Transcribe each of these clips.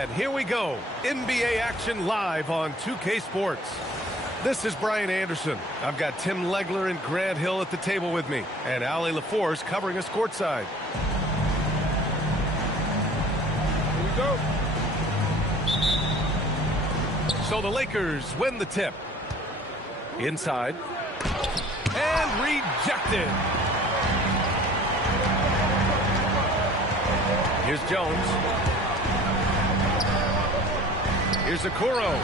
And here we go. NBA action live on 2K Sports. This is Brian Anderson. I've got Tim Legler and Grant Hill at the table with me, and Ali LaForce covering us courtside. Here we go. So the Lakers win the tip. Inside. And rejected. Here's Jones. Here's Okoro.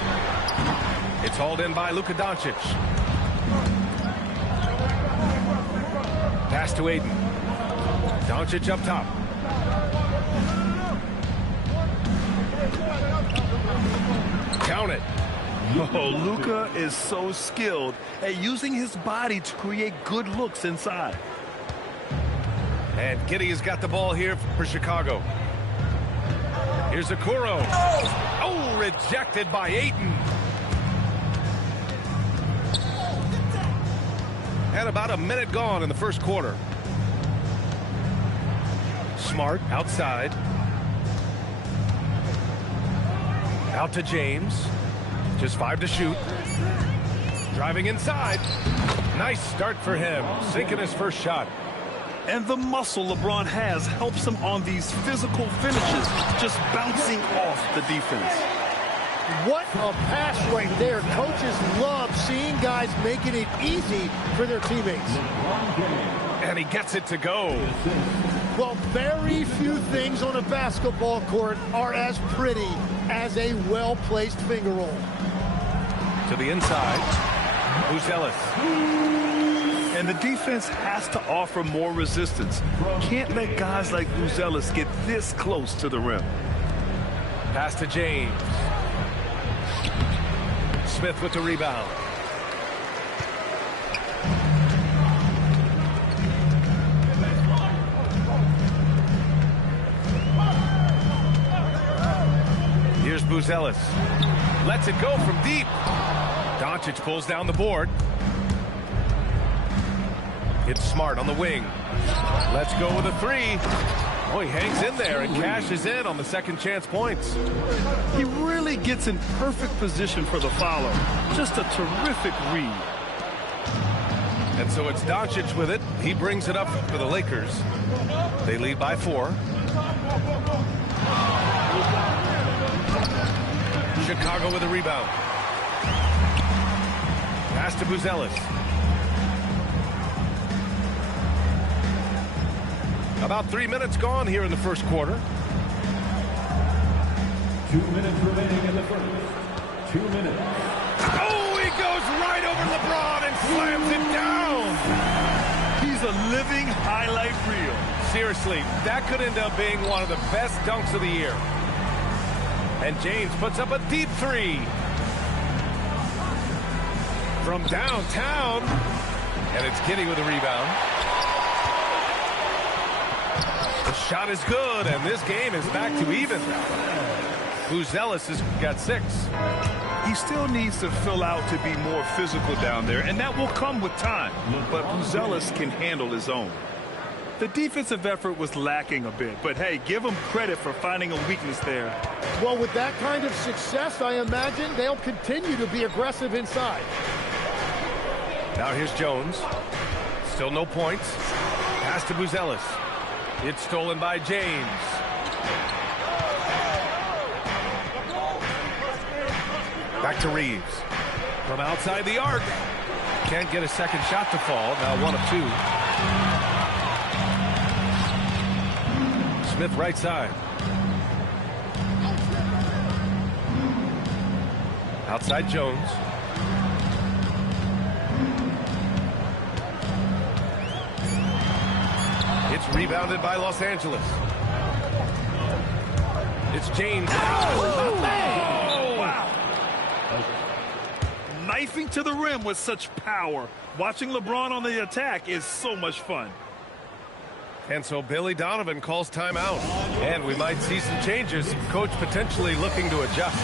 It's hauled in by Luka Doncic. Pass to Aiden. Doncic up top. Count it. Oh, Luka is so skilled at using his body to create good looks inside. And Giddey has got the ball here for Chicago. Here's Okoro. Oh, rejected by Ayton. And about a minute gone in the first quarter. Smart outside. Out to James. Just 5 to shoot. Driving inside. Nice start for him. Sinking his first shot. And the muscle LeBron has helps him on these physical finishes, just bouncing off the defense. What a pass right there. Coaches love seeing guys making it easy for their teammates. And he gets it to go. Well, very few things on a basketball court are as pretty as a well-placed finger roll. To the inside. Buzelis. And the defense has to offer more resistance. Can't let guys like Buzelis get this close to the rim. Pass to James. Smith with the rebound. Here's Buzelis. Lets it go from deep. Doncic pulls down the board. It's Smart on the wing. Let's go with a three. Oh, he hangs in there and cashes in on the second chance points. He really gets in perfect position for the follow. Just a terrific read. And so it's Doncic with it. He brings it up for the Lakers. They lead by 4. Chicago with a rebound. Pass to Buzelis. About 3 minutes gone here in the first quarter. 2 minutes remaining in the first. 2 minutes. Oh, he goes right over LeBron and slams it down. He's a living highlight reel. Seriously, that could end up being one of the best dunks of the year. And James puts up a deep three. From downtown. And it's Giddey with a rebound. The shot is good, and this game is back to even. Buzelis has got 6. He still needs to fill out to be more physical down there, and that will come with time. But Buzelis can handle his own. The defensive effort was lacking a bit, but hey, give him credit for finding a weakness there. Well, with that kind of success, I imagine they'll continue to be aggressive inside. Now here's Jones. Still no points. Pass to Buzelis. It's stolen by James. Back to Reeves. From outside the arc. Can't get a second shot to fall. Now 1 of 2. Smith right side. Outside Jones. It's rebounded by Los Angeles. It's James. Oh, wow. Knifing to the rim with such power. Watching LeBron on the attack is so much fun. And so Billy Donovan calls timeout. And we might see some changes. Coach potentially looking to adjust.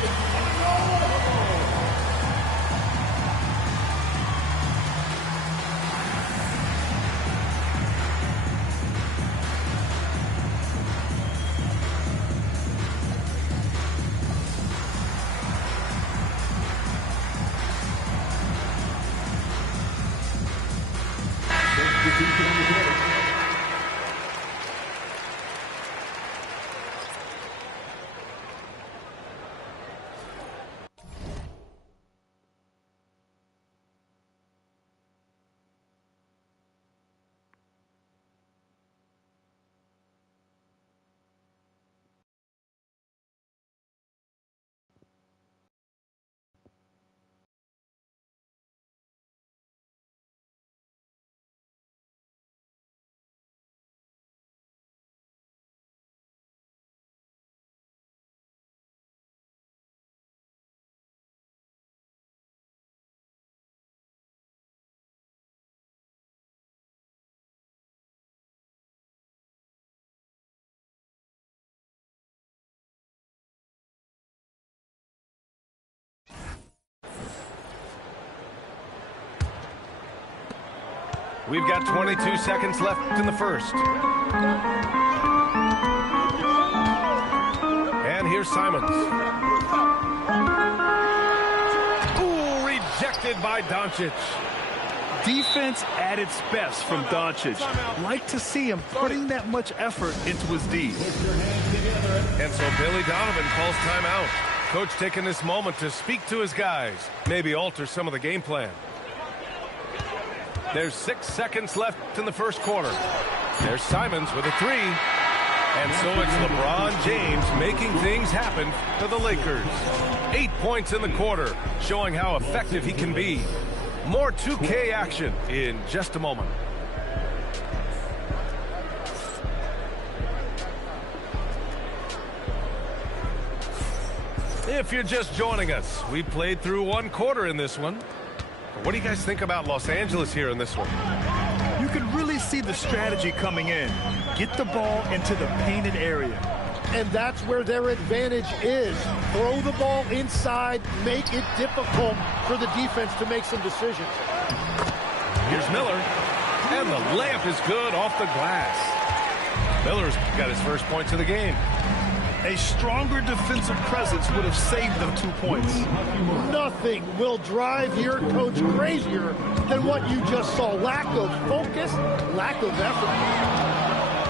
We've got 22 seconds left in the first. And here's Simons. Ooh, rejected by Doncic. Defense at its best from Doncic. Like to see him putting that much effort into his D. And so Billy Donovan calls timeout. Coach taking this moment to speak to his guys, maybe alter some of the game plan. There's 6 seconds left in the first quarter. There's Simons with a three. And so it's LeBron James making things happen for the Lakers. 8 points in the quarter, showing how effective he can be. More 2K action in just a moment. If you're just joining us, we played through one quarter in this one. What do you guys think about Los Angeles here in this one? You can really see the strategy coming in. Get the ball into the painted area. And that's where their advantage is. Throw the ball inside, make it difficult for the defense to make some decisions. Here's Miller, and the layup is good off the glass. Miller's got his first points of the game. A stronger defensive presence would have saved them 2 points. Nothing will drive your coach crazier than what you just saw. Lack of focus, lack of effort.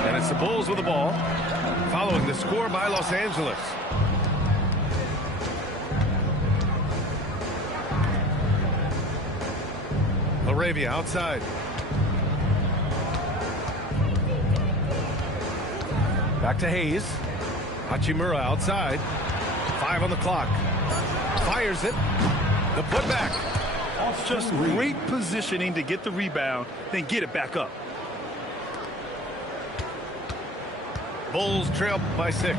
And it's the Bulls with the ball, following the score by Los Angeles. Laravia outside. Back to Hayes. Hachimura outside. 5 on the clock. Fires it. The putback. It's just great positioning to get the rebound, then get it back up. Bulls trail by 6.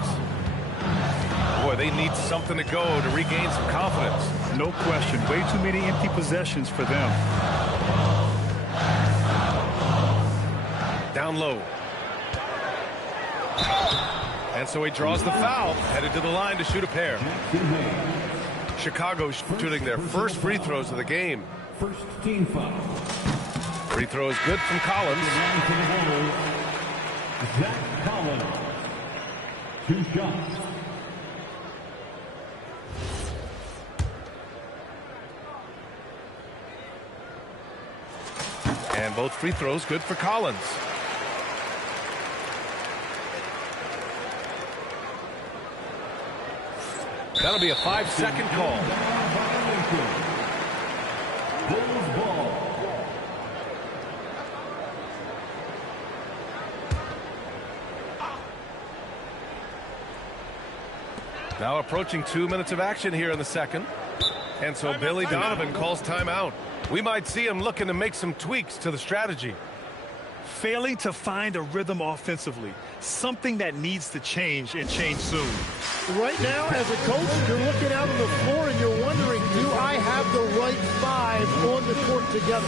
Boy, they need something to go to regain some confidence. No question. Way too many empty possessions for them. Down low. And so he draws the foul, headed to the line to shoot a pair. Chicago shooting their first free throws of the game. First team foul. Free throw is good from Collins. Zach Collins. 2 shots. And both free throws good for Collins. That'll be a 5-second call. Bulls ball. Now approaching 2 minutes of action here in the second. And so Billy Donovan calls timeout. We might see him looking to make some tweaks to the strategy. Failing to find a rhythm offensively. Something that needs to change and change soon. Right now, as a coach, you're looking out on the floor and you're wondering, do I have the right 5 on the court together?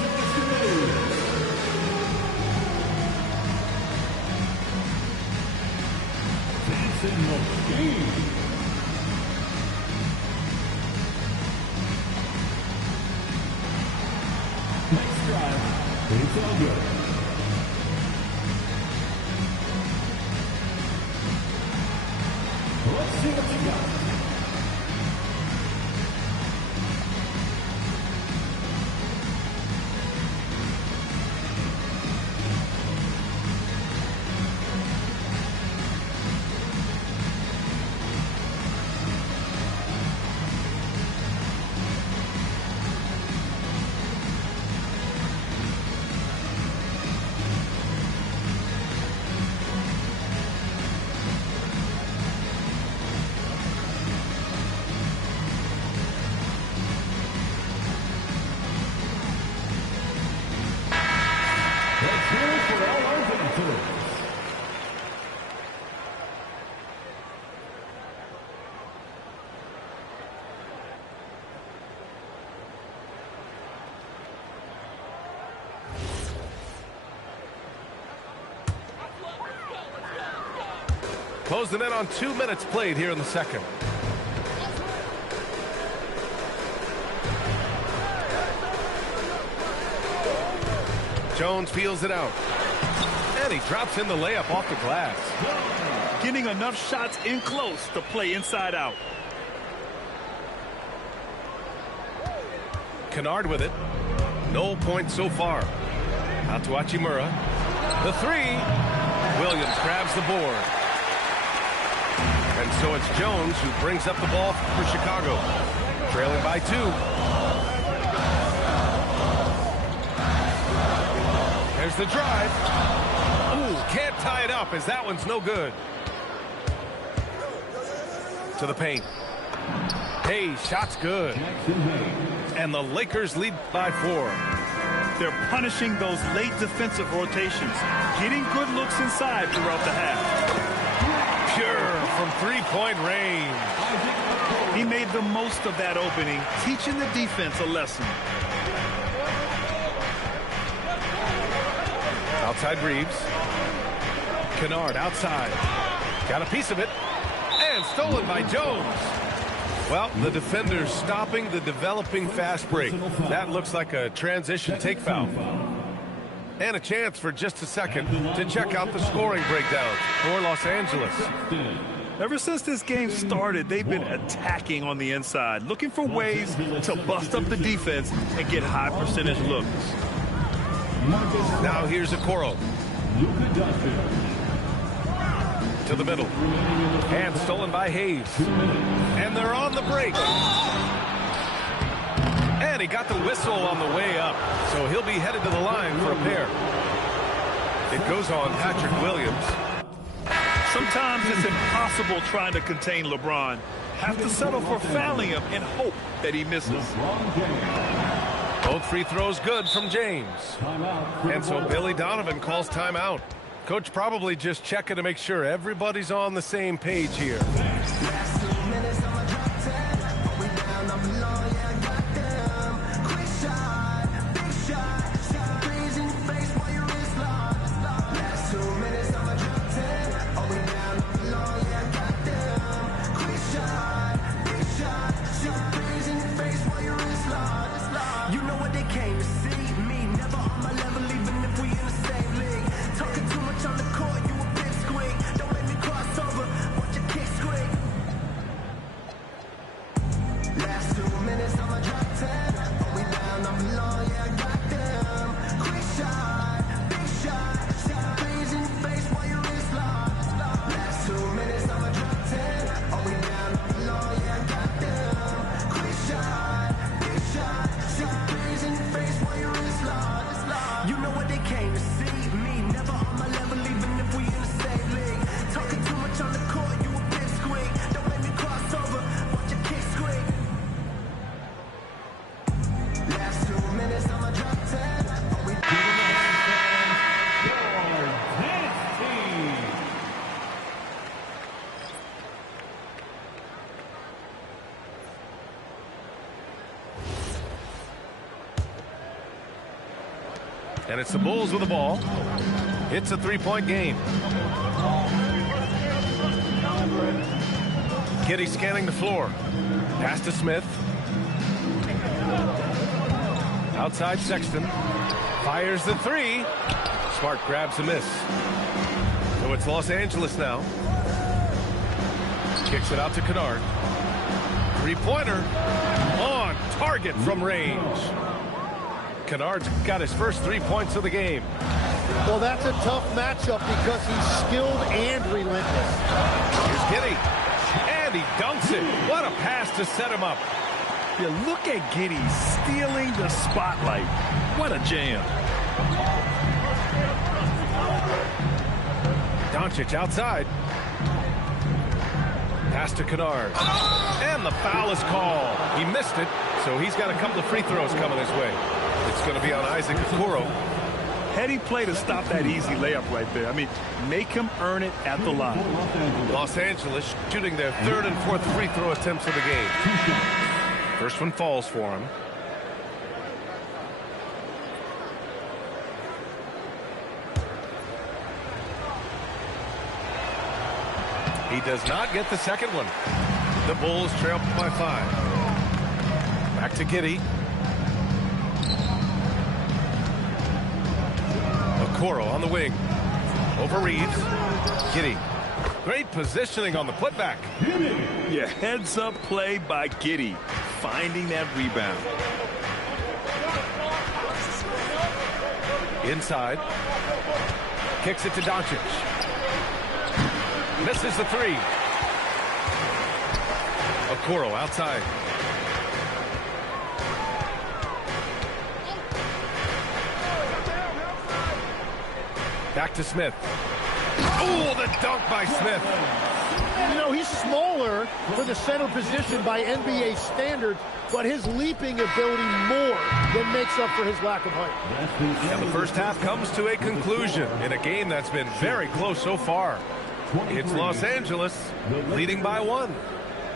Next drive. It's all good. Let's see what you got. Closing in on 2 minutes played here in the second. Jones feels it out. And he drops in the layup off the glass. Getting enough shots in close to play inside out. Kennard with it. No points so far. Out to Hachimura. The three. Williams grabs the board. And so it's Jones who brings up the ball for Chicago. Trailing by 2. There's the drive. Ooh, can't tie it up as that one's no good. To the paint. Hey, shot's good. And the Lakers lead by 4. They're punishing those late defensive rotations, getting good looks inside throughout the half. Pure from three-point range. He made the most of that opening, teaching the defense a lesson. Outside Reeves. Kennard outside. Got a piece of it. And stolen by Jones. Well, the defender's stopping the developing fast break. That looks like a transition take foul. And a chance for just a second to check out the scoring breakdown for Los Angeles. Ever since this game started, they've been attacking on the inside, looking for ways to bust up the defense and get high percentage looks. Now here's Okoro. To the middle. And stolen by Hayes. And they're on the break. And he got the whistle on the way up. So he'll be headed to the line for a pair. It goes on Patrick Williams. Sometimes it's impossible trying to contain LeBron. Have to settle for fouling him and hope that he misses. Both free throws good from James. And so Billy Donovan calls timeout. Coach probably just checking to make sure everybody's on the same page here. And it's the Bulls with the ball. It's a three-point game. Giddey scanning the floor. Pass to Smith. Outside Sexton. Fires the three. Smart grabs the miss. So it's Los Angeles now. Kicks it out to Kennard. Three-pointer. On target from range. Kennard's got his first 3 points of the game. Well, that's a tough matchup because he's skilled and relentless. Here's Giddey. And he dunks it. What a pass to set him up. You look at Giddey stealing the spotlight. What a jam. Doncic outside. Pass to Kennard. And the foul is called. He missed it, so he's got a couple of free throws coming his way. It's going to be on Isaac Okoro. Heady play to stop that easy layup right there. I mean, make him earn it at the line. Los Angeles shooting their third and fourth free throw attempts of the game. First one falls for him. He does not get the second one. The Bulls trail by 5. Back to Giddey. Okoro on the wing. Over Reeves. Giddey. Great positioning on the putback. Yeah, heads-up play by Giddey. Finding that rebound. Inside. Kicks it to Doncic. Misses the 3. Okoro outside. Back to Smith. Oh, the dunk by Smith. You know, he's smaller for the center position by NBA standards, but his leaping ability more than makes up for his lack of height. And the first half comes to a conclusion in a game that's been very close so far. It's Los Angeles leading by 1.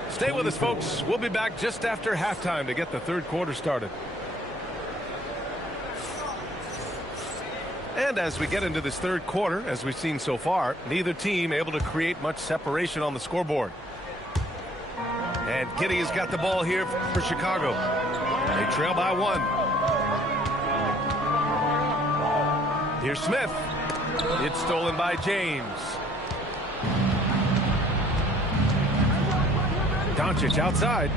Stay with us, folks. We'll be back just after halftime to get the third quarter started. And as we get into this third quarter, as we've seen so far, neither team able to create much separation on the scoreboard. And Giddey has got the ball here for Chicago. They trail by 1. Here's Smith. It's stolen by James. Doncic outside.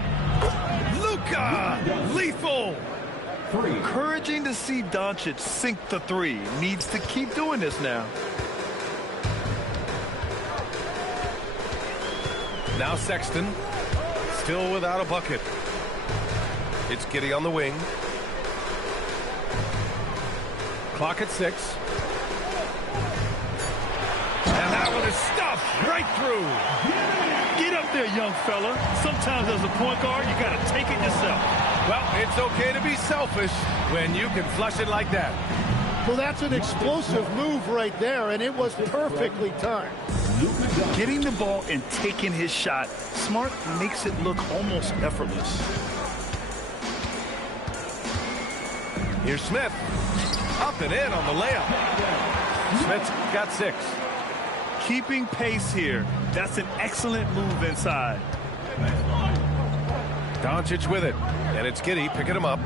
Luka! Lethal! Encouraging to see Doncic sink the 3. Needs to keep doing this now. Now Sexton. Still without a bucket. It's Giddey on the wing. Clock at 6. And that one is stuffed right through. Get up there, young fella. Sometimes as a point guard, you got to take it yourself. Well, it's okay to be selfish when you can flush it like that. Well, that's an explosive move right there, and it was perfectly timed. Getting the ball and taking his shot, Smart makes it look almost effortless. Here's Smith. Up and in on the layup. Smith's got 6. Keeping pace here. That's an excellent move inside. Doncic with it. And it's Giddey picking him up.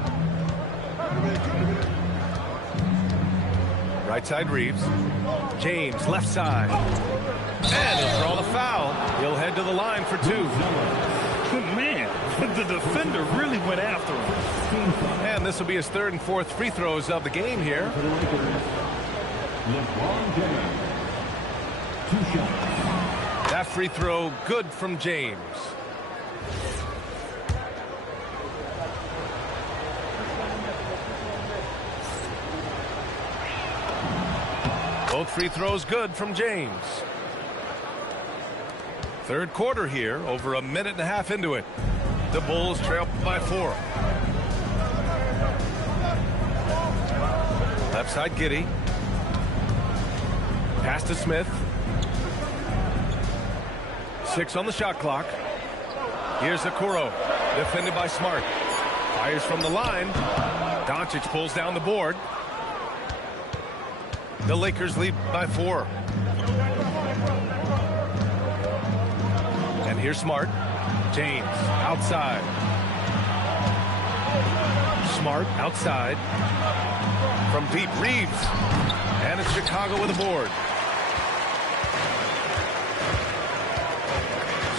Right side Reeves. James left side. And he'll draw the foul. He'll head to the line for 2. Man, the defender really went after him. And this will be his 3rd and 4th free throws of the game here. That free throw good from James. Both free throws good from James. Third quarter here, over a minute and a half into it. The Bulls trail by 4. Left side Giddey. Pass to Smith. 6 on the shot clock. Here's Okoro, defended by Smart. Fires from the line. Doncic pulls down the board. The Lakers lead by 4. And here's Smart. James outside. Smart outside. From deep, Reeves. And it's Chicago with a board.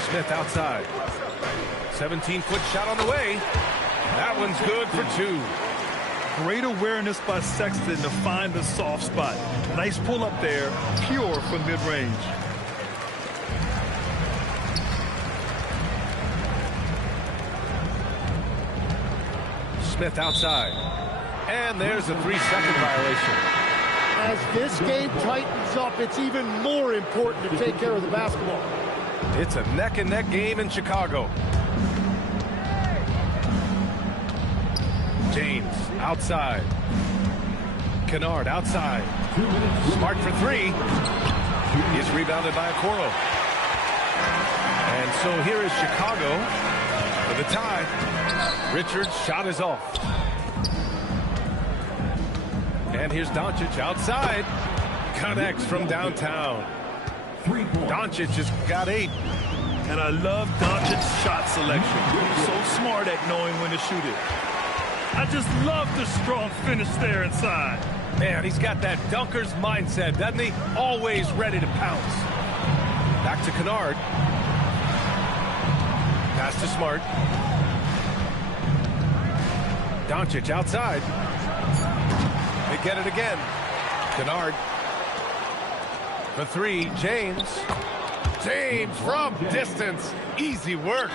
Smith outside. 17-foot shot on the way. That one's good for 2. Great awareness by Sexton to find the soft spot. Nice pull up there, pure from mid-range. Smith outside. And there's a 3-second violation. As this game tightens up, it's even more important to take care of the basketball. It's a neck-and-neck game in Chicago. James outside. Kennard outside. Smart for 3. He's rebounded by Okoro. And so here is Chicago for the tie. Richards' shot is off. And here's Doncic outside. Connects from downtown. Doncic just got 8. And I love Doncic's shot selection. So smart at knowing when to shoot it. I just love the strong finish there inside. Man, he's got that dunker's mindset, doesn't he? Always ready to pounce. Back to Kennard. Pass to Smart. Doncic outside. They get it again. Kennard. For 3, James. James from distance. Easy work.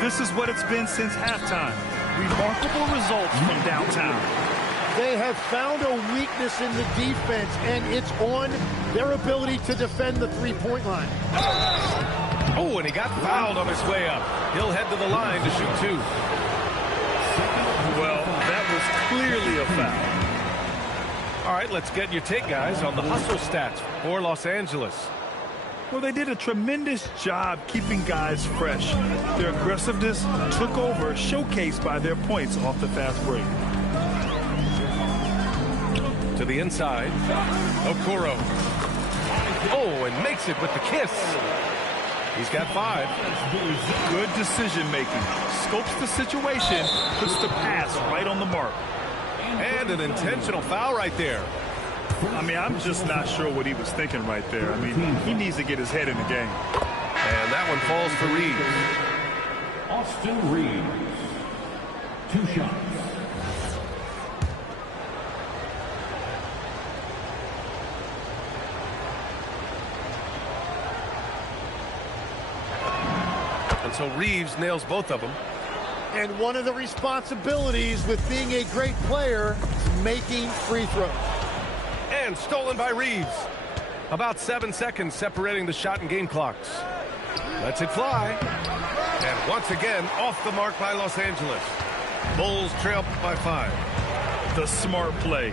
This is what it's been since halftime. Remarkable results from downtown. They have found a weakness in the defense, and it's on their ability to defend the three-point line. Oh, and he got fouled on his way up. He'll head to the line to shoot 2. Well, that was clearly a foul. All right, let's get your take, guys, on the hustle stats for Los Angeles. Well, they did a tremendous job keeping guys fresh. Their aggressiveness took over, showcased by their points off the fast break. To the inside. Okoro. Oh, and makes it with the kiss. He's got 5. Good decision-making. Scopes the situation, puts the pass right on the mark. And an intentional foul right there. I mean, I'm just not sure what he was thinking right there. I mean, he needs to get his head in the game. And that one falls for Reeves. Austin Reeves. 2 shots. And so Reeves nails both of them. And one of the responsibilities with being a great player is making free throws. And stolen by Reeves. About 7 seconds separating the shot and game clocks. Lets it fly. And once again, off the mark by Los Angeles. Bulls trail by 5. The smart play.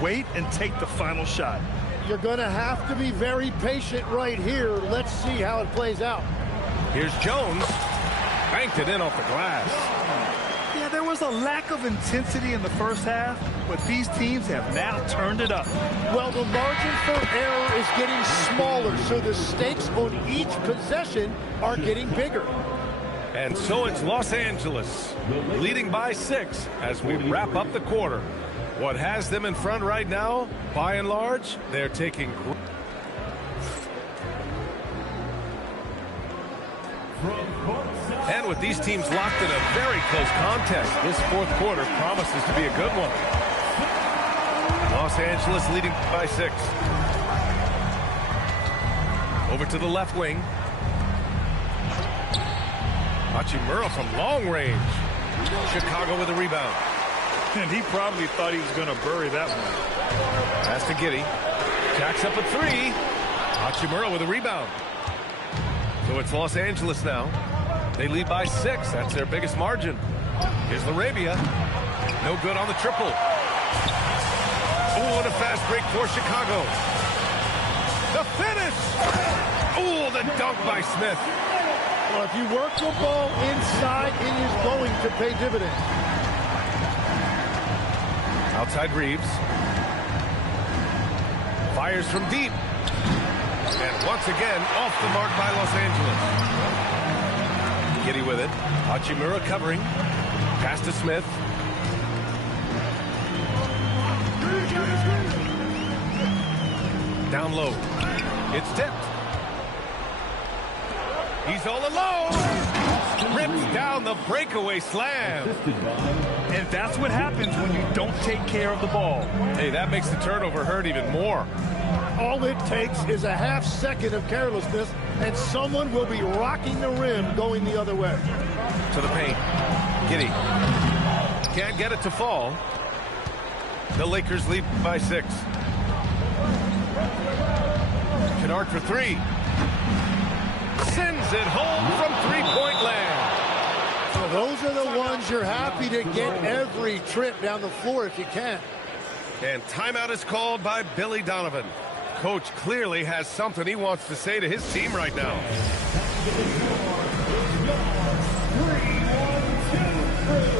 Wait and take the final shot. You're going to have to be very patient right here. Let's see how it plays out. Here's Jones. Banked it in off the glass. Yeah, there was a lack of intensity in the first half, but these teams have now turned it up. Well, the margin for error is getting smaller, so the stakes on each possession are getting bigger. And so it's Los Angeles leading by 6 as we wrap up the quarter. What has them in front right now, by and large, they're taking... And with these teams locked in a very close contest, this fourth quarter promises to be a good one. Los Angeles leading by 6. Over to the left wing. Hachimura from long range. Chicago with a rebound. And he probably thought he was going to bury that one. Pass to Giddey. Jacks up a 3. Hachimura with a rebound. So it's Los Angeles now. They lead by 6. That's their biggest margin. Here's Larabia. No good on the triple. Oh, and a fast break for Chicago. The finish. Oh, the dunk by Smith. Well, if you work the ball inside, it is going to pay dividends. Outside Reeves. Fires from deep. And once again, off the mark by Los Angeles. Giddey with it. Hachimura covering. Pass to Smith. Down low. It's tipped. He's all alone. Rips down the breakaway slam. And that's what happens when you don't take care of the ball. Hey, that makes the turnover hurt even more. All it takes is a half second of carelessness, and someone will be rocking the rim going the other way. To the paint. Giddey. Can't get it to fall. The Lakers lead by 6. Kennard for 3. Sends it home from three-point land. So those are the ones you're happy to get every trip down the floor if you can. And timeout is called by Billy Donovan. Coach clearly has something he wants to say to his team right now. 3-1-2.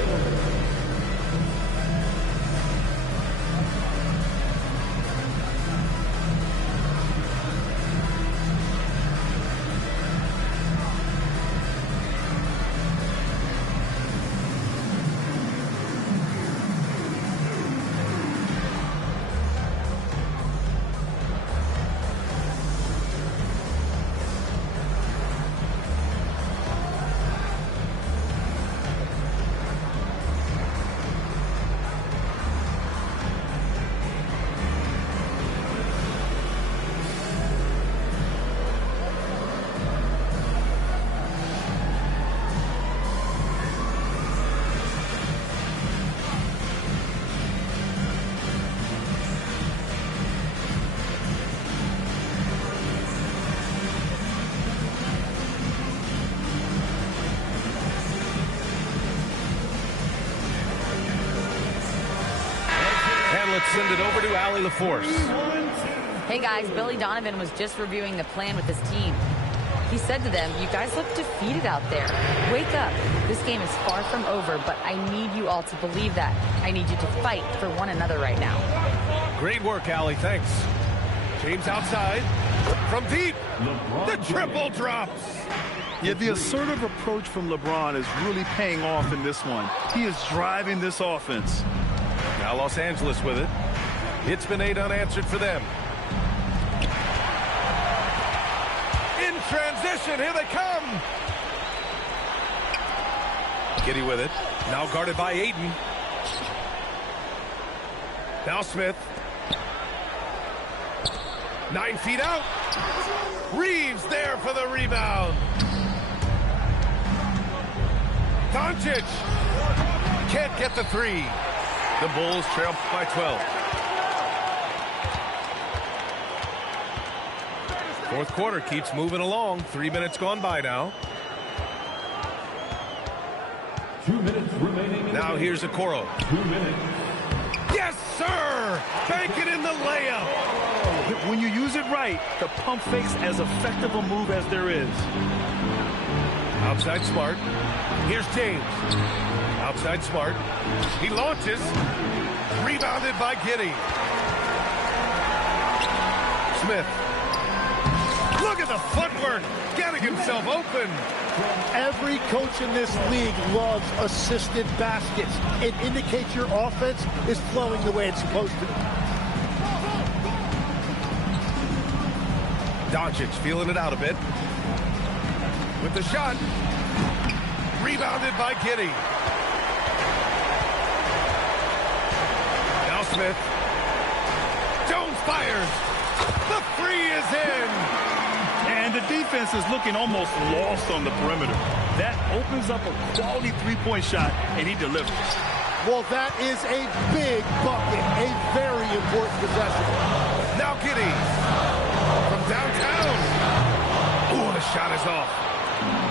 send it over to Allie LaForce. Hey guys, Billy Donovan was just reviewing the plan with his team. He said to them, you guys look defeated out there. Wake up. This game is far from over, but I need you all to believe that. I need you to fight for one another right now. Great work, Allie. Thanks. James outside. From deep. The triple drops. Yeah, the assertive approach from LeBron is really paying off in this one. He is driving this offense. Now Los Angeles with it. It's been 8 unanswered for them. In transition, here they come. Giddy with it. Now guarded by Aiden. Now Smith. 9 feet out. Reeves there for the rebound. Doncic can't get the 3. The Bulls trail by 12. Fourth quarter keeps moving along. 3 minutes gone by now. 2 minutes remaining. Now here's Okoro. 2 minutes. Yes, sir! Bank it in the layup. When you use it right, the pump fake's as effective a move as there is. Outside Smart. Here's James. Outside Smart. He launches. Rebounded by Giddy. Smith. Look at the footwork. Getting himself open. Every coach in this league loves assisted baskets. It indicates your offense is flowing the way it's supposed to. Doncic feeling it out a bit. With the shot. Rebounded by Giddy. Now Smith. Jones fires. The 3 is in. And the defense is looking almost lost on the perimeter. That opens up a quality three-point shot, and he delivers. Well, that is a big bucket, a very important possession. Now Giddy. From downtown. Oh, the shot is off.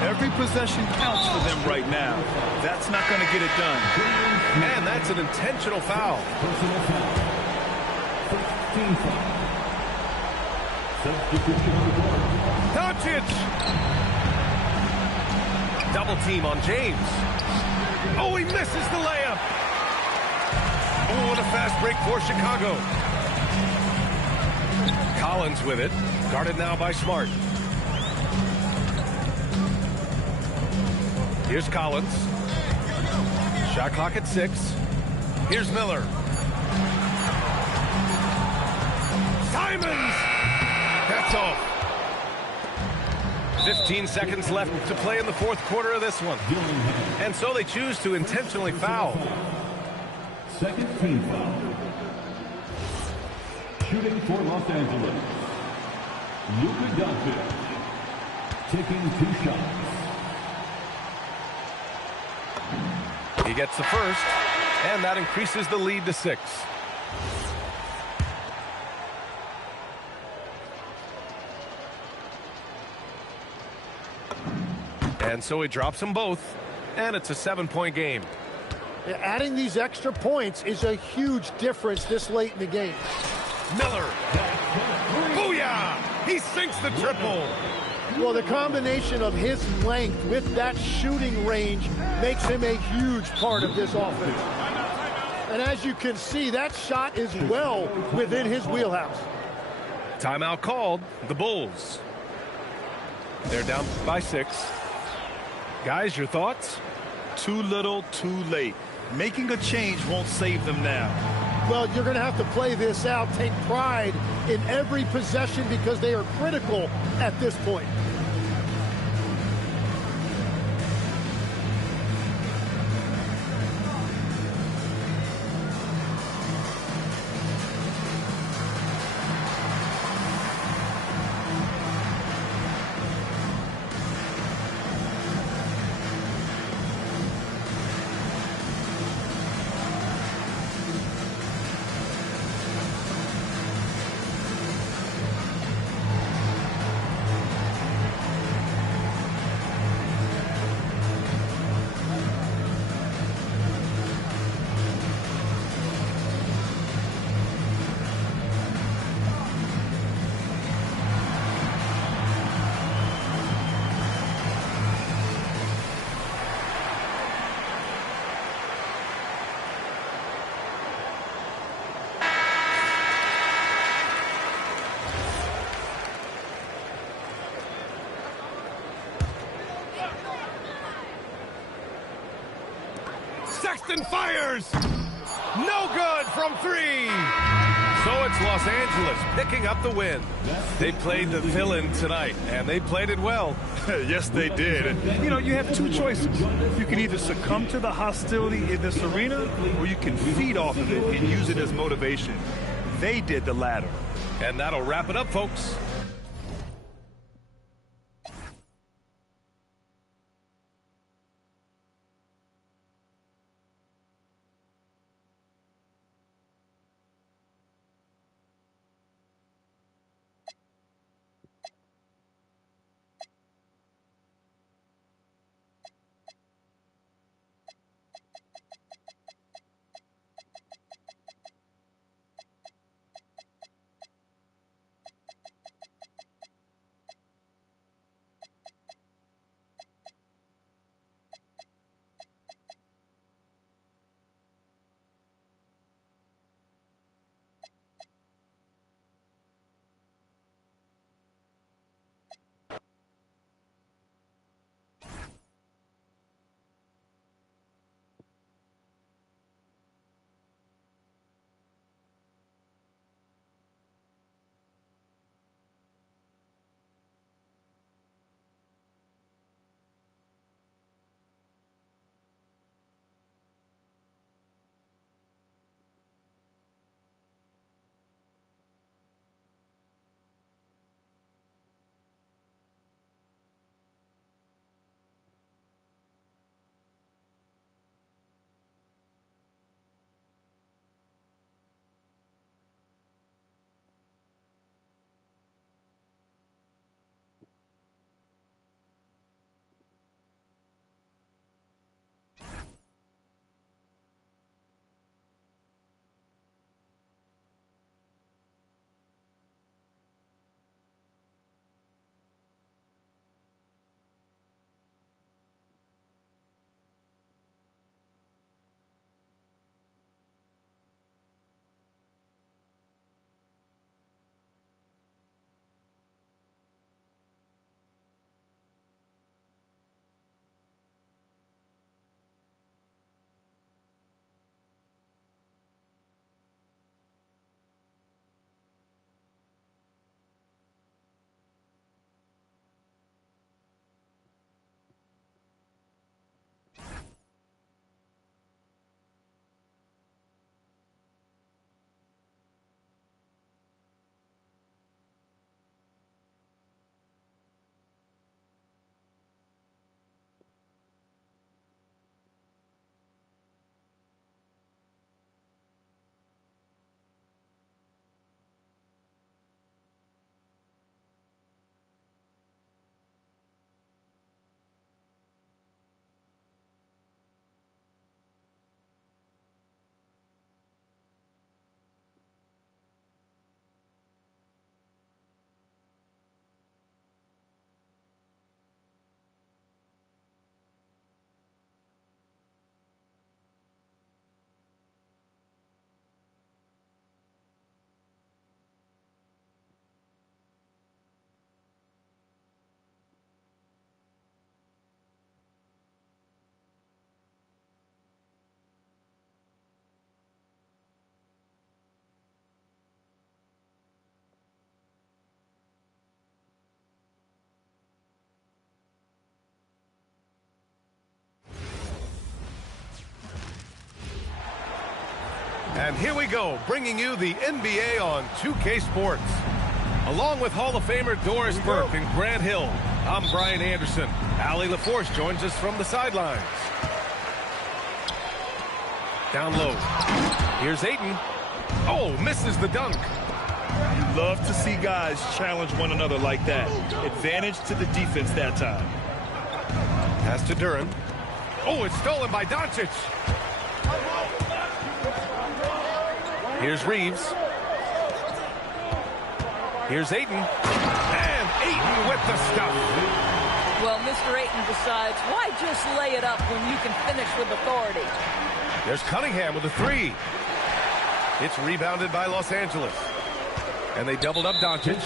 Every possession counts for them right now. That's not going to get it done. And that's an intentional foul. Personal foul. 15 foul. Substitution on the court. Doncic. Double team on James. Oh, he misses the layup. Oh, what a fast break for Chicago. Collins with it. Guarded now by Smart. Here's Collins. Shot clock at 6. Here's Miller. Simons! That's off. 15 seconds left to play in the fourth quarter of this one. And so they choose to intentionally foul. Second team foul. Shooting for Los Angeles. Luka Doncic. Taking 2 shots. He gets the first, and that increases the lead to 6. And so he drops them both, and it's a 7-point game. Adding these extra points is a huge difference this late in the game. Miller. Booyah! He sinks the triple. Well, the combination of his length with that shooting range makes him a huge part of this offense. And as you can see, that shot is well within his wheelhouse. Timeout called. The Bulls. They're down by 6. Guys, your thoughts? Too little, too late. Making a change won't save them now. Well, you're going to have to play this out, take pride in every possession because they are critical at this point. Boston fires! No good from three! So it's Los Angeles picking up the win. They played the villain tonight, and they played it well. Yes, they did. And, you know, you have two choices. You can either succumb to the hostility in this arena, or you can feed off of it and use it as motivation. They did the latter. And that'll wrap it up, folks. And here we go, bringing you the NBA on 2K Sports. Along with Hall of Famer Doris Burke and Grant Hill, I'm Brian Anderson. Allie LaForce joins us from the sidelines. Down low. Here's Ayton. Oh, misses the dunk. You love to see guys challenge one another like that. Advantage to the defense that time. Pass to Duran. Oh, it's stolen by Doncic. Here's Reeves. Here's Ayton. And Ayton with the stuff. Well, Mr. Ayton decides, why just lay it up when you can finish with authority? There's Cunningham with a three. It's rebounded by Los Angeles. And they doubled up Doncic.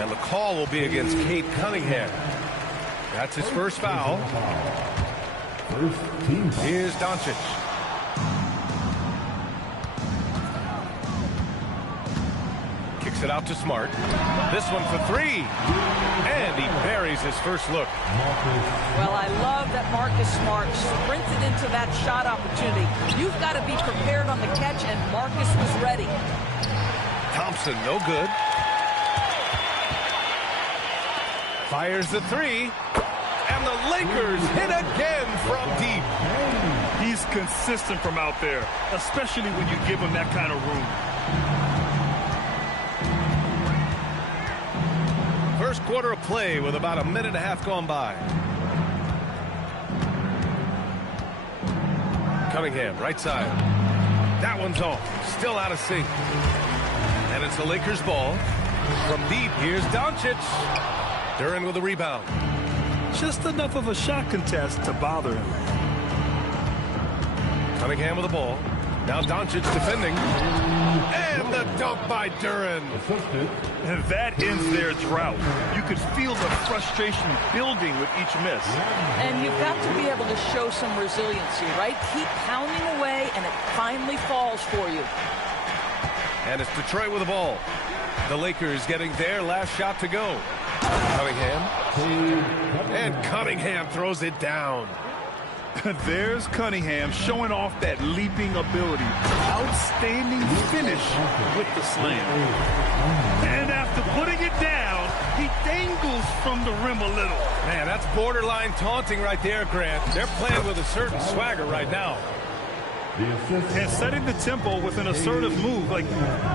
And the call will be against Cade Cunningham. That's his first foul. Here's Doncic. Kicks it out to Smart. This one for three. And he buries his first look. Well, I love that Marcus Smart sprinted into that shot opportunity. You've got to be prepared on the catch, and Marcus was ready. Thompson, no good. Fires the three. And the Lakers hit again from deep. He's consistent from out there, especially when you give him that kind of room. First quarter of play with about a minute and a half gone by. Cunningham, right side. That one's off. Still out of sync. And it's the Lakers' ball. From deep, here's Doncic. Duren with a rebound. Just enough of a shot contest to bother him. Cunningham with the ball. Now Doncic defending. And the dunk by Duren. And that ends their drought. You could feel the frustration building with each miss. And you've got to be able to show some resiliency, right? Keep pounding away, and it finally falls for you. And it's Detroit with the ball. The Lakers getting their last shot to go. Cunningham. And Cunningham throws it down. There's Cunningham showing off that leaping ability. Outstanding finish with the slam. And after putting it down, he dangles from the rim a little. Man, that's borderline taunting right there, Grant. They're playing with a certain swagger right now. And setting the tempo with an assertive move. Like,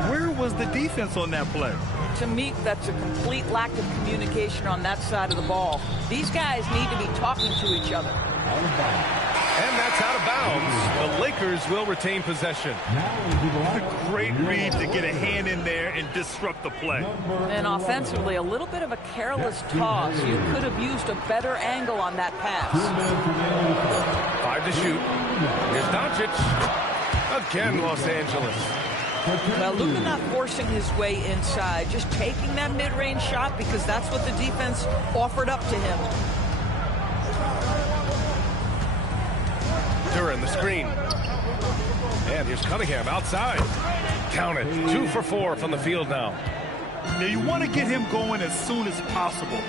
where was the defense on that play? To me, that's a complete lack of communication on that side of the ball. These guys need to be talking to each other. And that's out of bounds. The Lakers will retain possession. A great read to get a hand in there and disrupt the play. And offensively, a little bit of a careless toss. You could have used a better angle on that pass. 5 to shoot. Here's Doncic. Again, Los Angeles. Well, Luka not forcing his way inside, just taking that mid-range shot because that's what the defense offered up to him. Duren, the screen. And here's Cunningham outside. Count it. 2 for 4 from the field now. Now, you want to get him going as soon as possible.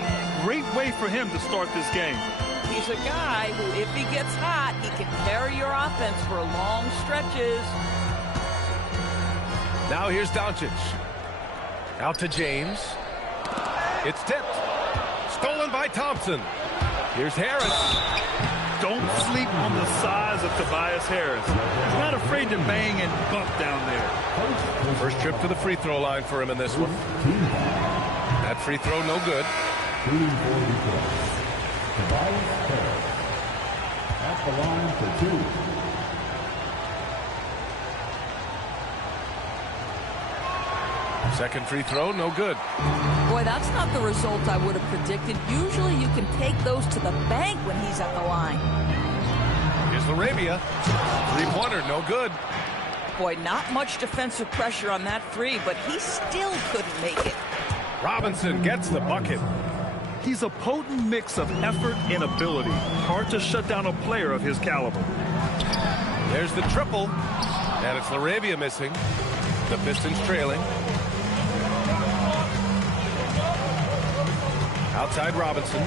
Great way for him to start this game. He's a guy who, if he gets hot, he can carry your offense for long stretches. Now here's Doncic. Out to James. It's tipped. Stolen by Thompson. Here's Harris. Don't sleep on the size of Tobias Harris. He's not afraid to bang and bump down there. First trip to the free throw line for him in this one. That free throw no good. Tobias Harris at the line for 2. Second free throw, no good. Boy, that's not the result I would have predicted. Usually you can take those to the bank when he's at the line. Here's Laravia. Three-pointer, no good. Boy, not much defensive pressure on that three, but he still couldn't make it. Robinson gets the bucket. He's a potent mix of effort and ability. Hard to shut down a player of his caliber. There's the triple. And it's Laravia missing. The Pistons trailing. Outside Robinson.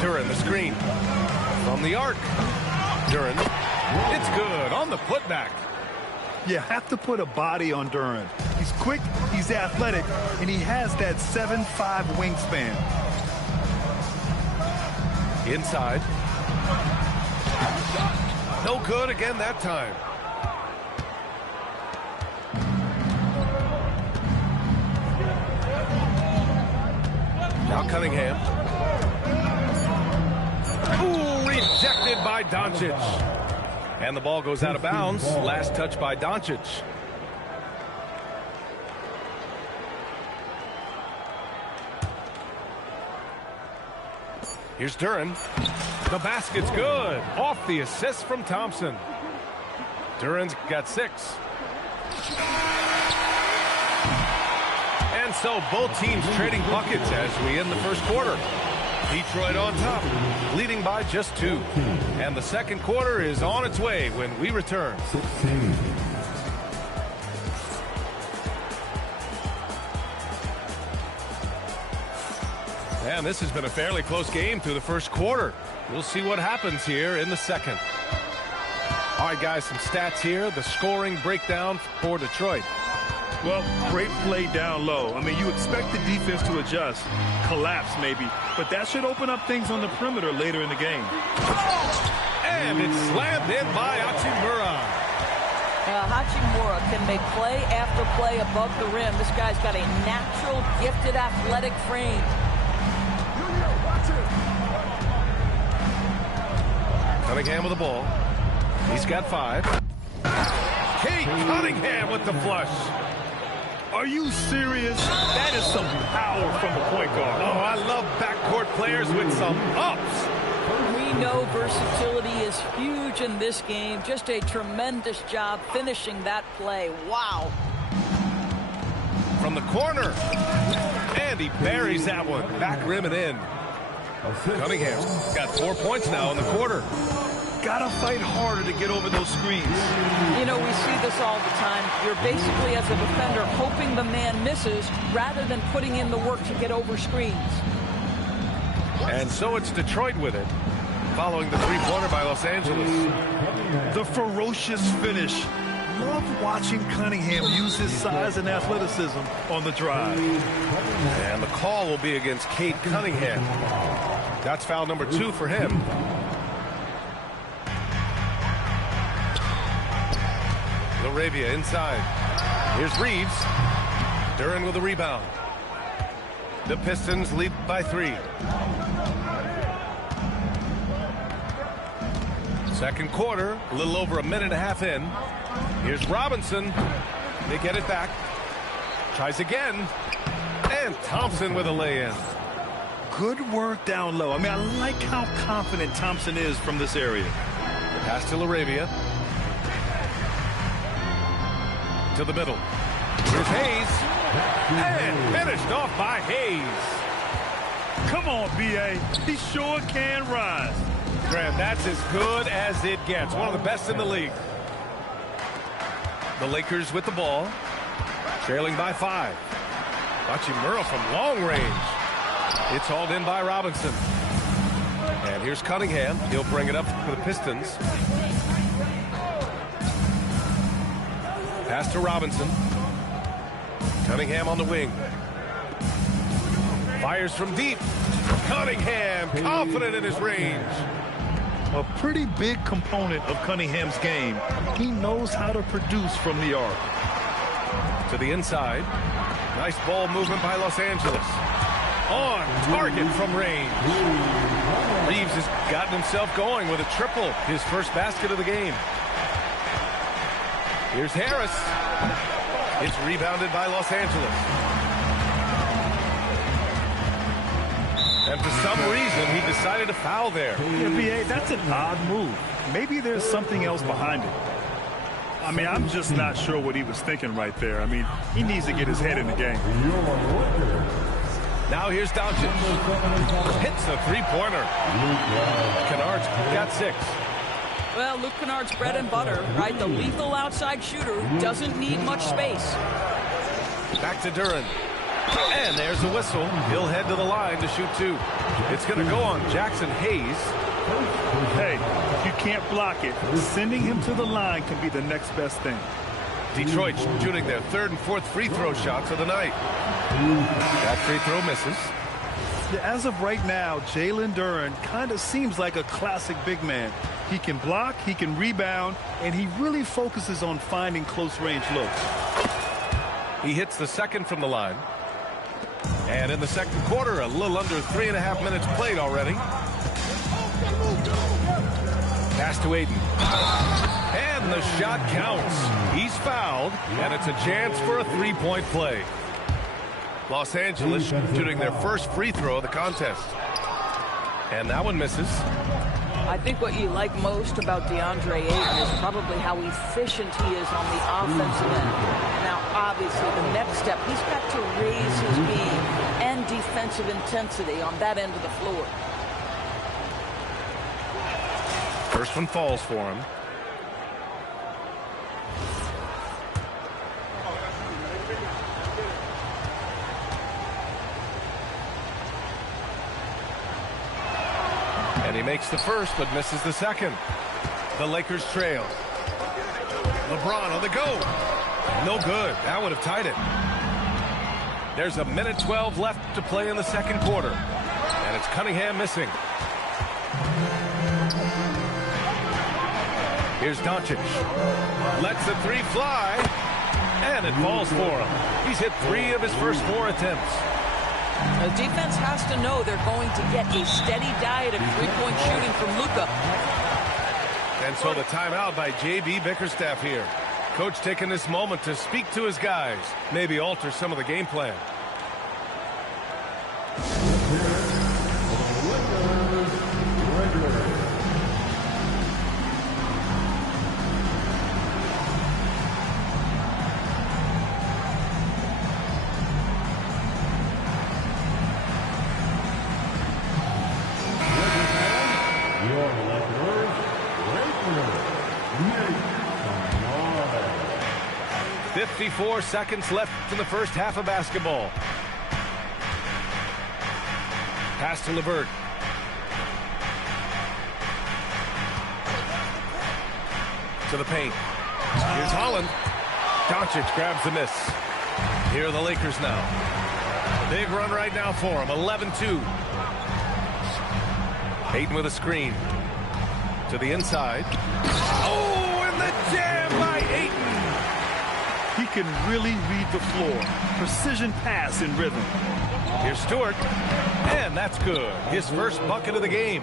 Duren, the screen. From the arc. Duren. It's good on the putback. You have to put a body on Duren. He's quick, he's athletic, and he has that 7'5" wingspan. Inside. No good again that time. Now Cunningham. Ooh, rejected by Doncic. And the ball goes out of bounds. Last touch by Doncic. Here's Duren. The basket's good. Off the assist from Thompson. Duren's got 6. And so both teams trading buckets as we end the first quarter. Detroit on top, leading by just 2. And the second quarter is on its way when we return. And this has been a fairly close game through the first quarter. We'll see what happens here in the second. All right, guys, some stats here. The scoring breakdown for Detroit. Well, great play down low. I mean, you expect the defense to adjust, collapse maybe, but that should open up things on the perimeter later in the game. And it's slammed in by Hachimura. Hachimura can make play after play above the rim. This guy's got a natural, gifted, athletic frame. Cunningham with the ball. He's got 5. Kate Cunningham with the flush. Are you serious? That is some power from the point guard. Oh, I love backcourt players with some ups. We know versatility is huge in this game. Just a tremendous job finishing that play. Wow. From the corner. And he buries that one. Back rim and in. Cunningham got 4 points now in the quarter. Gotta fight harder to get over those screens. You know, we see this all the time. You're basically, as a defender, hoping the man misses rather than putting in the work to get over screens. And so it's Detroit with it, following the three-pointer by Los Angeles. The ferocious finish. Love watching Cunningham use his size and athleticism on the drive. And the call will be against Kate Cunningham. That's foul number 2 for him. Laravia inside. Here's Reeves. Duren with a rebound. The Pistons lead by 3. Second quarter, a little over a minute and a half in. Here's Robinson. They get it back. Tries again. And Thompson with a lay-in. Good work down low. I mean, I like how confident Thompson is from this area. Pass to Laravia. To the middle. Here's Hayes. And finished off by Hayes. Come on, B.A. He sure can rise. Graham, that's as good as it gets. One of the best in the league. The Lakers with the ball. Trailing by 5. Hachimura from long range. It's hauled in by Robinson. And here's Cunningham. He'll bring it up for the Pistons. Pass to Robinson. Cunningham on the wing. Fires from deep. Cunningham confident in his range. A pretty big component of Cunningham's game. He knows how to produce from the arc. To the inside. Nice ball movement by Los Angeles. On target from range. Reeves has gotten himself going with a triple. His first basket of the game. Here's Harris. It's rebounded by Los Angeles. And for some reason, he decided to foul there. Yeah, B.A., that's an odd move. Maybe there's something else behind it. I mean, I'm just not sure what he was thinking right there. I mean, he needs to get his head in the game. Now here's Doncic. Hits the three-pointer. Kennard's got 6. Well, Luke Kennard's bread and butter, right? The lethal outside shooter who doesn't need much space. Back to Duren. And there's the whistle. He'll head to the line to shoot 2. It's going to go on Jackson Hayes. Hey, if you can't block it, sending him to the line can be the next best thing. Detroit shooting their 3rd and 4th free throw shots of the night. That free throw misses. Yeah, as of right now, Jalen Duren kind of seems like a classic big man. He can block, he can rebound, and he really focuses on finding close-range looks. He hits the second from the line. And in the second quarter, a little under 3.5 minutes played already. Pass to Aiden. And the shot counts. He's fouled, and it's a chance for a 3-point play. Los Angeles shooting their first free throw of the contest. And that one misses. I think what you like most about DeAndre Ayton is probably how efficient he is on the offensive end. Now, obviously, the next step, he's got to raise his game and defensive intensity on that end of the floor. First one falls for him. he makes the first but misses the second. The Lakers trail. LeBron on the go. No good. That would have tied it. There's a minute 12 left to play in the second quarter. And it's Cunningham missing. Here's Doncic. Lets the three fly. And it falls for him. He's hit 3 of his first 4 attempts. The defense has to know they're going to get a steady diet of three-point shooting from Luka. And so the timeout by J.B. Bickerstaff here. Coach taking this moment to speak to his guys. Maybe alter some of the game plan. Your Lakers, 54 seconds left in the first half of basketball. Pass to LeVert. To the paint. Here's Holland. Doncic grabs the miss. Here are the Lakers now. Big run right now for him. 11-2. Ayton with a screen. To the inside. Oh, and the jam by Ayton. He can really read the floor. Precision pass in rhythm. Here's Stewart. And that's good. His first bucket of the game.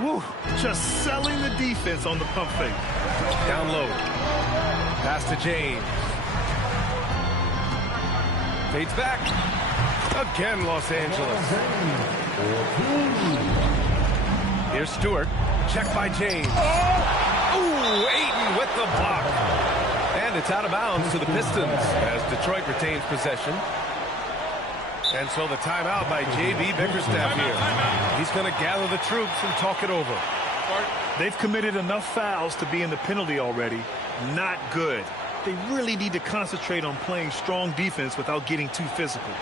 Woo, just selling the defense on the pump fake. Down low. Pass to James. Fades back. Again, Los Angeles. Here's Stewart. Check by James. Ooh, Ayton with the block. And it's out of bounds to the Pistons as Detroit retains possession. And so the timeout by J.B. Bickerstaff here. He's going to gather the troops and talk it over. They've committed enough fouls to be in the penalty already. Not good. They really need to concentrate on playing strong defense without getting too physical.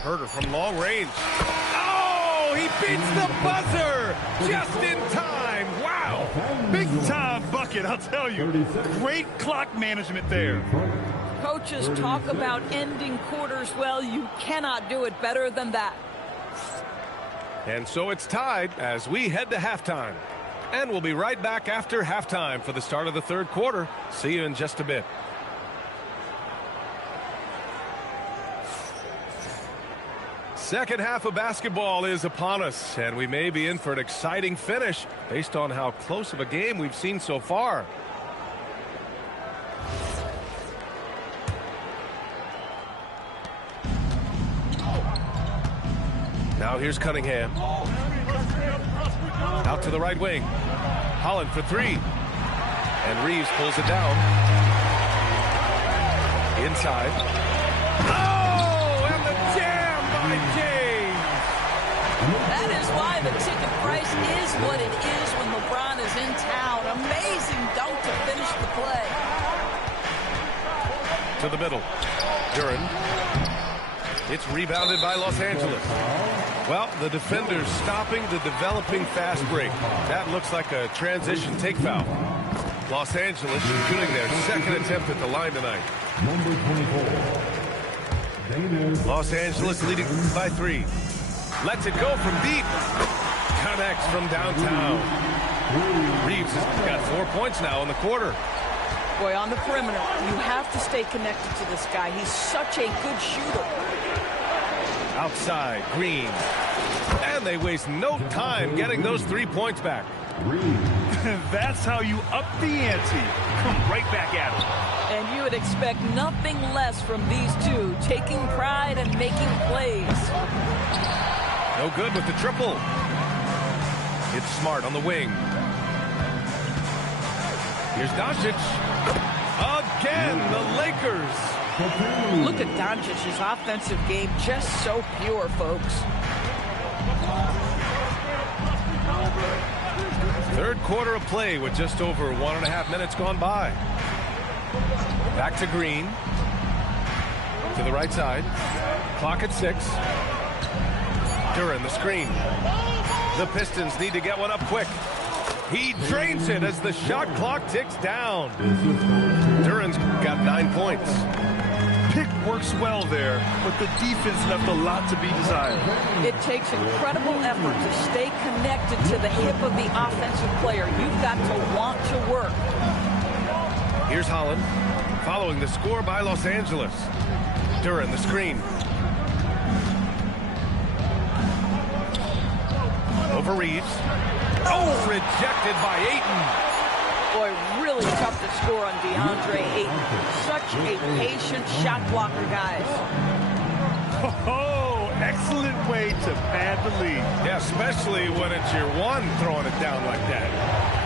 Herter from long range. Oh, he beats the buzzer just in time. Wow. Big time bucket, I'll tell you. Great clock management there. Coaches talk about ending quarters well. You cannot do it better than that. And so it's tied as we head to halftime. And we'll be right back after halftime for the start of the third quarter. See you in just a bit. Second half of basketball is upon us, and we may be in for an exciting finish based on how close of a game we've seen so far. Now here's Cunningham. Out to the right wing. Holland for 3. And Reeves pulls it down. Inside. Oh, and the jam by James. That is why the ticket price is what it is when LeBron is in town. Amazing dunk to finish the play. To the middle. Duran. It's rebounded by Los Angeles. Well, the defenders stopping the developing fast break. That looks like a transition take foul. Los Angeles shooting their second attempt at the line tonight. Number 24. Los Angeles leading by 3. Lets it go from deep. Connects from downtown. Reeves has got 4 points now in the quarter. Boy, on the perimeter, you have to stay connected to this guy. He's such a good shooter. Outside, Green. And they waste no time getting those 3 points back. That's how you up the ante. Come right back at him. And you would expect nothing less from these two, taking pride and making plays. No good with the triple. It's Smart on the wing. Here's Doncic. Again, the Lakers Look at Doncic's offensive game, just so pure, folks. Third quarter of play with just over 1.5 minutes gone by. Back to Green. To the right side. Clock at 6. Duran the screen. The Pistons need to get one up quick. He drains it as the shot clock ticks down. Duran's got 9 points. Pick works well there, but the defense left a lot to be desired. It takes incredible effort to stay connected to the hip of the offensive player. You've got to want to work. Here's Holland, following the score by Los Angeles. Duran the screen. Over Reeves. Oh, rejected by Ayton. Boy, really tough to score on DeAndre Ayton. Such a patient shot blocker, guys. Oh, excellent way to pad the lead. Yeah, especially when it's your one throwing it down like that.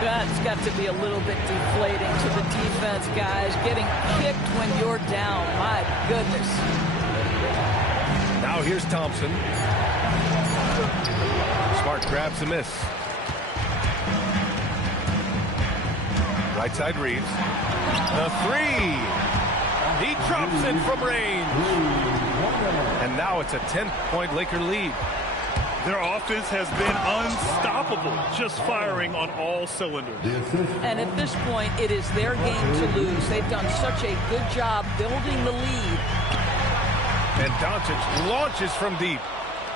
That's got to be a little bit deflating to the defense, guys. Getting kicked when you're down. My goodness. Now here's Thompson. Smart grabs a miss. Right side Reeves. The three. He drops it from range. And now it's a 10-point Laker lead. Their offense has been unstoppable, just firing on all cylinders. And at this point, it is their game to lose. They've done such a good job building the lead. And Doncic launches from deep.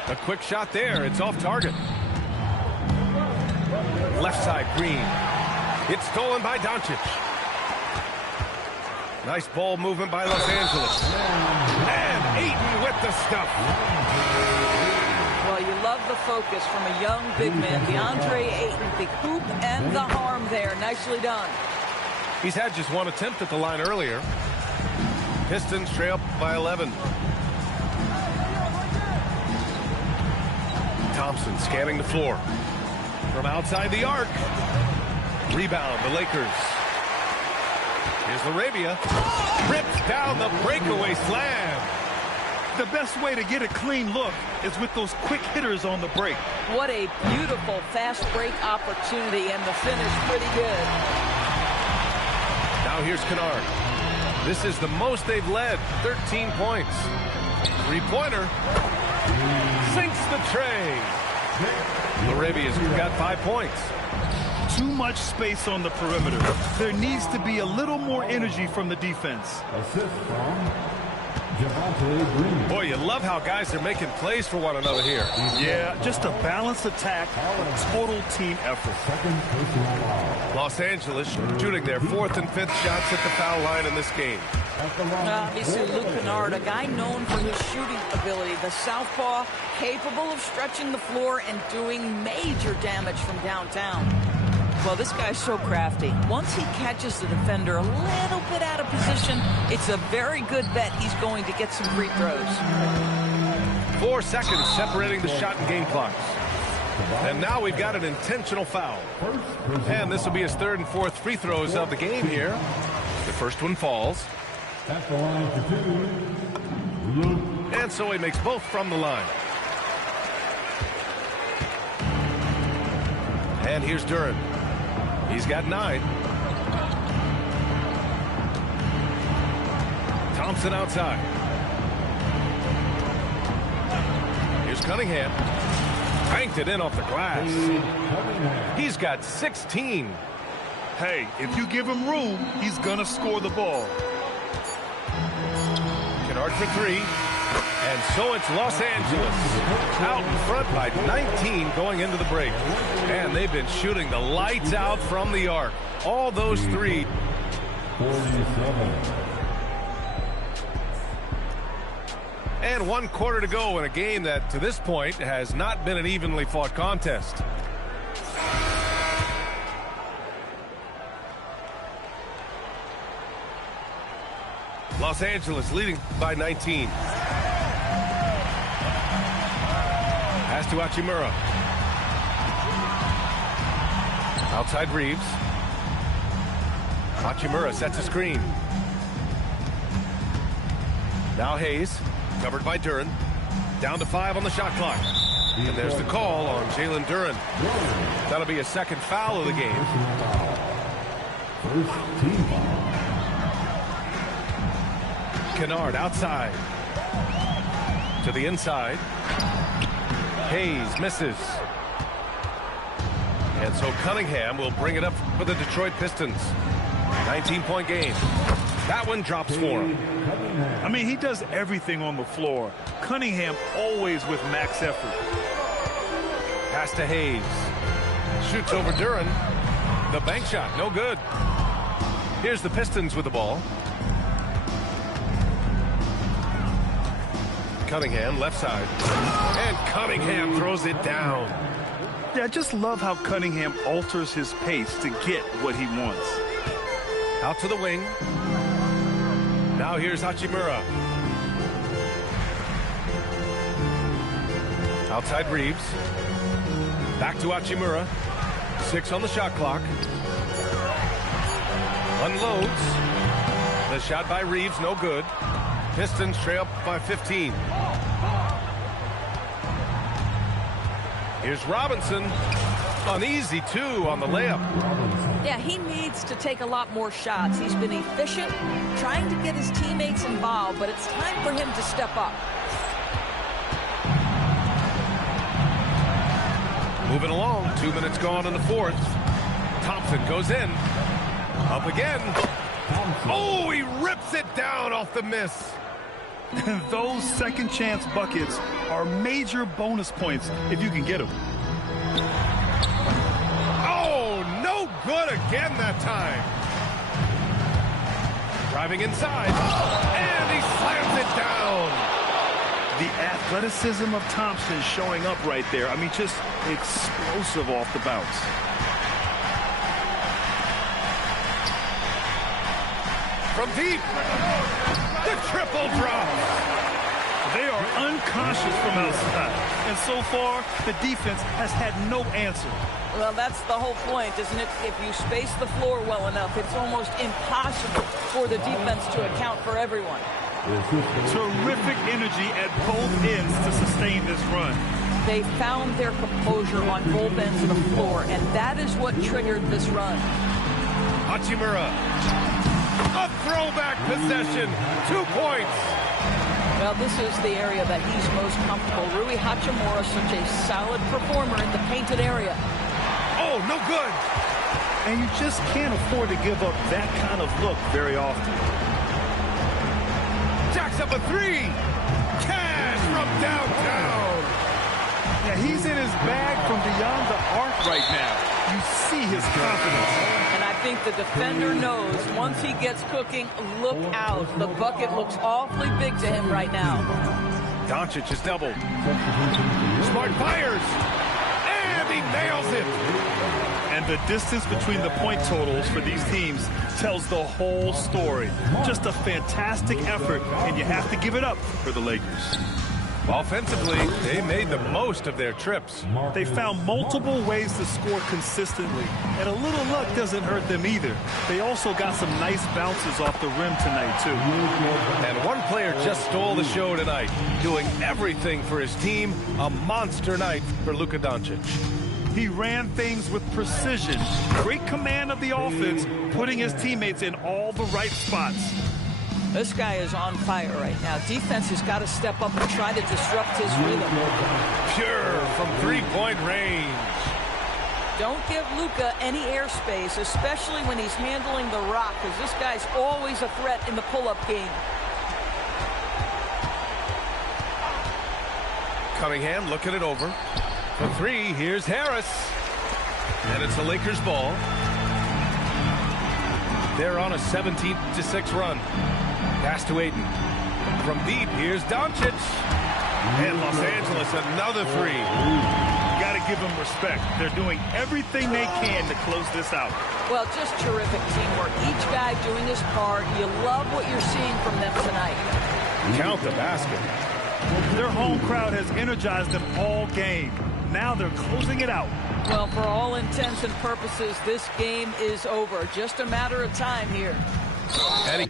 A quick shot there. It's off target. Left side, Green. It's stolen by Doncic. Nice ball movement by Los Angeles. And Ayton with the stuff. Well, you love the focus from a young big man, DeAndre Ayton. The hoop and the harm there. Nicely done. He's had just one attempt at the line earlier. Pistons trail up by 11. Thompson scanning the floor. From outside the arc. Rebound, the Lakers. Here's Arabia. Rips down the breakaway slam. The best way to get a clean look is with those quick hitters on the break. What a beautiful fast break opportunity, and the finish pretty good. Now here's Kennard. This is the most they've led, 13 points. Three-pointer. Sinks the tray. Arabia's got 5 points. Too much space on the perimeter. There needs to be a little more energy from the defense. Assist from Javonte Green. Boy, you love how guys are making plays for one another here. Yeah, just a balanced attack, a total team effort. Second personal foul. Los Angeles shooting their 4th and 5th shots at the foul line in this game. At the line. Obviously, Luke Kennard, a guy known for his shooting ability. The southpaw, capable of stretching the floor and doing major damage from downtown. Well, this guy's so crafty. Once he catches the defender a little bit out of position, it's a very good bet he's going to get some free throws. 4 seconds separating the shot and game clocks. And now we've got an intentional foul. And this will be his 3rd and 4th free throws of the game here. The first one falls. At the line for 2, Luke. And so he makes both from the line. And here's Duran. He's got 9. Thompson outside. Here's Cunningham. Banked it in off the glass. He's got 16. Hey, if you give him room, he's going to score the ball. Kennard for 3. And so it's Los Angeles out in front by 19 going into the break. And they've been shooting the lights out from the arc. All those 3. 47. And 1 quarter to go in a game that, to this point, has not been an evenly fought contest. Los Angeles leading by 19. Pass to Hachimura. Outside Reeves. Hachimura sets a screen. Now Hayes, covered by Duren. Down to 5 on the shot clock. And there's the call on Jalen Duren. That'll be a second foul of the game. First team foul. Kennard outside. To the inside. Hayes misses. And so Cunningham will bring it up for the Detroit Pistons. 19-point game. That one drops for him. I mean, he does everything on the floor. Cunningham always with max effort. Pass to Hayes. Shoots over Duren. The bank shot, no good. Here's the Pistons with the ball. Cunningham, left side. And Cunningham throws it down. Yeah, I just love how Cunningham alters his pace to get what he wants. Out to the wing. Now here's Hachimura. Outside Reeves. Back to Hachimura. 6 on the shot clock. Unloads. The shot by Reeves, no good. Pistons trail by 15. Here's Robinson. An easy 2 on the layup. Yeah, he needs to take a lot more shots. He's been efficient, trying to get his teammates involved, but it's time for him to step up. Moving along, 2 minutes gone in the fourth. Thompson goes in. Up again. Oh, he rips it down off the miss. Those second chance buckets are major bonus points if you can get them. Oh, no good again that time. Driving inside. And he slams it down. The athleticism of Thompson showing up right there. I mean, just explosive off the bounce. From deep. The triple drop. They are unconscious from outside. And so far, the defense has had no answer. Well, that's the whole point, isn't it? If you space the floor well enough, it's almost impossible for the defense to account for everyone. Terrific energy at both ends to sustain this run. They found their composure on both ends of the floor, and that is what triggered this run. Hachimura. A throwback possession. 2 points. Well, this is the area that he's most comfortable. Rui Hachimura, such a solid performer in the painted area. Oh, no good. And you just can't afford to give up that kind of look very often. Jacks up a 3. Cash from downtown. Yeah, he's in his bag from beyond the arc right now. You see his confidence. And I think the defender knows once he gets cooking, look out. The bucket looks awfully big to him right now. Doncic is doubled. Smart fires. And he nails it. And the distance between the point totals for these teams tells the whole story. Just a fantastic effort, and you have to give it up for the Lakers. Offensively, they made the most of their trips. They found multiple ways to score consistently, and a little luck doesn't hurt them either. They also got some nice bounces off the rim tonight, too. And one player just stole the show tonight, doing everything for his team. A monster night for Luka Doncic. He ran things with precision, great command of the offense, putting his teammates in all the right spots. This guy is on fire right now. Defense has got to step up and try to disrupt his rhythm. Pure from three-point range. Don't give Luka any airspace, especially when he's handling the rock, because this guy's always a threat in the pull-up game. Cunningham looking it over. For 3, here's Harris. And it's a Lakers ball. They're on a 17-6 run. Pass to Ayton. From deep, here's Doncic. And Los Angeles, another 3. You got to give them respect. They're doing everything they can to close this out. Well, just terrific teamwork. Each guy doing his part. You love what you're seeing from them tonight. Count the basket. Their home crowd has energized them all game. Now they're closing it out. Well, for all intents and purposes, this game is over. Just a matter of time here. Eddie.